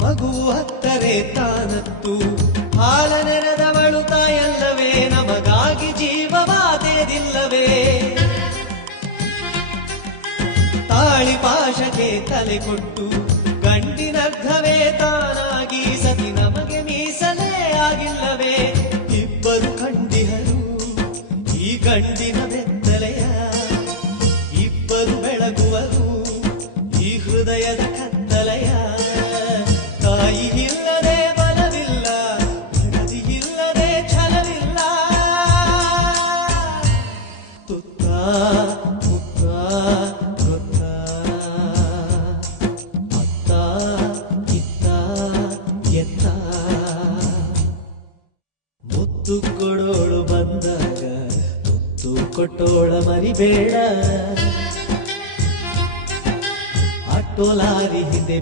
ಮಗು ಹತ್ತರೆ ತಾನತ್ತು ಹಾಲ ನೆರೆದವಳು ತಾಯಲ್ಲವೇ ನಮಗಾಗಿ ಜೀವವಾದೇದಿಲ್ಲವೇ ತಾಳಿ ಪಾಶಕ್ಕೆ ತಲೆ ಕೊಟ್ಟು ಗಂಡಿನರ್ಧವೇ ತಾನಾಗಿ ಸತಿ ನಮಗೆ ಮೀಸಲೇ ಆಗಿಲ್ಲವೇ ಇಬ್ಬರು ಕಂಡಿಹರು ಈ ಗಂಡಿನ ಬೆತ್ತಲೆಯ ಇಬ್ಬರು ಬೆಳಗುವರು ಈ ಹೃದಯದ ಕತ್ತಲೆಯ ತಾಯಿ ಇಲ್ಲದೆ ಬಲವಿಲ್ಲ ಹೃದಯ ಇಲ್ಲದೆ ಛಲವಿಲ್ಲ ತುತ್ತ ಮುತ್ತ ಗೊತ್ತ ಅತ್ತ ಇತ್ತ ಎತ್ತ ಮುತ್ತು ಕೊಡೋಳು ಬಂದಾಗ ಮುತ್ತು ಕೊಟ್ಟೋಳ ಮರಿಬೇಡ ಆಟೋ ಲಾರಿ ಹಿಂದೆ